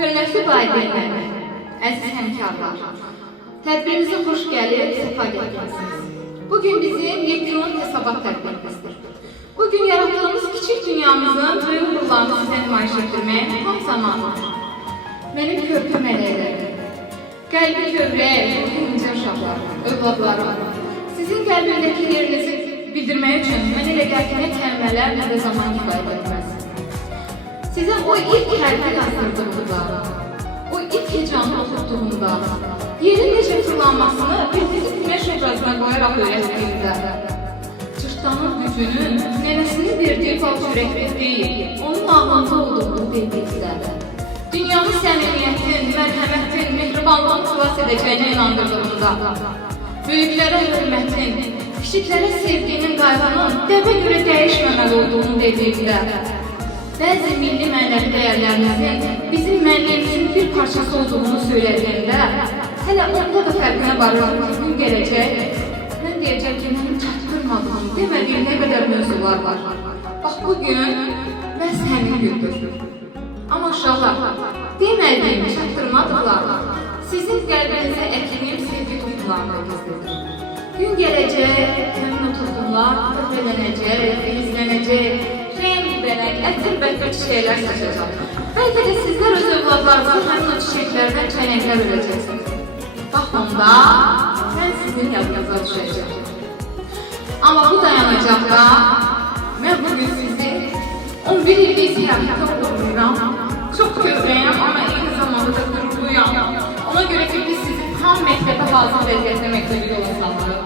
Hörmətli valideynlər, əziz həmkarlar, tədbirimizə xoş gəlib, səfa gətirsiniz. Bugün bizim yekun hesabat tədbirimizdir. Bugün yarattığımız kiçik dünyamızın böyük uğurlarını sizə nümayiş etdirməyə tam zamanıdır. Mənim körpü mələklərim, qəlbi kövrək, incə uşaqlar, övladlarım, sizin qəlbindəki yerinizi bildirmək üçün mənə elə gəlkənə kəlmələr nə də zaman kifayət etməz. Sizə o ilk hərfi yazdırdığımda, o ilk hecanı oturtduğumda, yerin necə fırlanmasını bir fizik güneş obrazına qoyaraq öyrətdiyimdə, cırtdanın gücünün nənəsinin verdiği bal çörəkdir deyil, onun ağlında olduğunu dedikdə, dünyanı səmimiyyətin, mərhəmətin, mehribanlığın xilas edəcəyinə inandırdığımda, böyüklərə hörmətin, kiçiklərə sevginin, qayğının dəvə görə dəyişməməli olduğunu dedikdə, bəzi milli mənəvi dəyərlərimizin bizim mənliyimizin bir parçası olduğunu söylədiyində, hələ onda da fərqinə varıram ki, gün gələcək, mən deyəcək ki, mənim çatdırmadığım, demədiyim nə qədər mövzular var. Bax, bugün məhz həmin gündür. Amma uşaqlar, demədiyim, çatdırmadıqlar, sizin qəlbinizə əkiliyim sevgi tutmalarına gizlidir. Gün gələcək, həmin oturduğumlar töhfələnəcək, filizlənəcək, ətir-bətir çiçəklər saçacaq. Bəlkə də sizlər öz övladlarınızı həmin o çiçəklərdən çələnglər öləcəksiniz. Bax, onda mən sizin yadınıza düşəcəm. Amma bu dayanacaqda mən bugün sizi 11 illik həyatda uğrayıram. Çox kövrəyəm, amma eyni zamanda da qürurluyam. Ona görə ki, biz sizi tam məktəbə hazır vəziyyətdə məktəbi yola salırıq.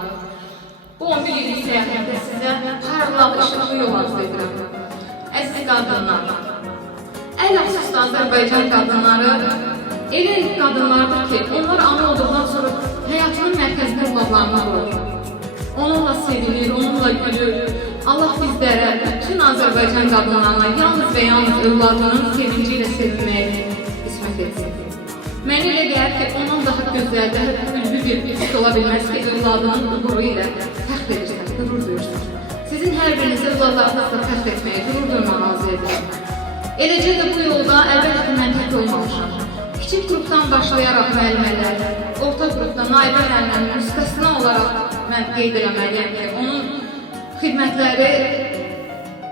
Bu 11 illik səyahətdə sizə parlaq, işıqlı yol arzu edirəm. Əziz qadınlar, əl əxsusda Azərbaycan qadınları elə qadınlardır ki, onlar ana olduqdan sonra həyatının mərkəzində övladlarına qoyur. Onunla sevinir, onunla gülür. Allah bizlərə, bütün Azərbaycan qadınlarına yalnız və yalnız övladının sevinci ilə sevinməyi qismət etsin. Mənə elə gəlir ki, ondan daha gözəl, daha ülvi bir his ola bilməz ki, övladının uğuru ilə fəxr edirsən, qürur duyursan. Sizin hər birinizi övladlarınızla fəxr etməyə, qürur duymağa arzu edirəm. Eləcə də bu yolda əlbəttə mən tək olmamışam. Kiçik qrupdan başlayaraq müəllimələr, orta qrupda naibə müəllimlərin müstəsna olaraq mən qeyd eləməliyəm ki, onun xidmətləri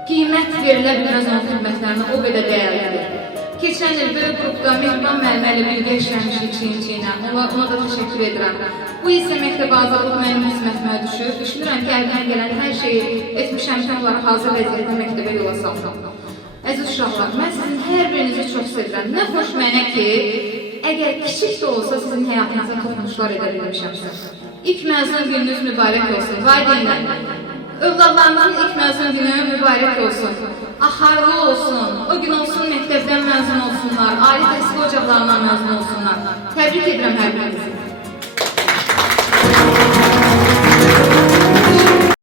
qiymət verilə bilməz onun xidmətlərinə o qədər dəyərlidir. Keçən il böyük qrupda Mehriban müəllimə ilə birgə işləmişik çiyin-çiyinə, ona da təşəkkür edirəm. Bu isə məktəbə azadlıq mənim hizmətimə düşür. Düşünürəm ki, əldən gələn hər şeyi etmişəm ki, onları hazır vəziyyətdə məktəbə yola salsam. Əziz uşaqlar, mən sizin hər birinizi çox sevirəm. Nə xoş mənə ki, əgər kiçik də olsa sizin həyatınıza toxunuşlar edə bilmişəmsə. İlk məzun gününüz mübarək olsun. Valideynlər, övladlarının ilk məzun günü mübarək olsun. Axarlı olsun, o gün olsun məktəbdən məzun olsunlar, ali təhsil ocaqlarından məzun olsunlar. Təbrik edirəm hər birinizi.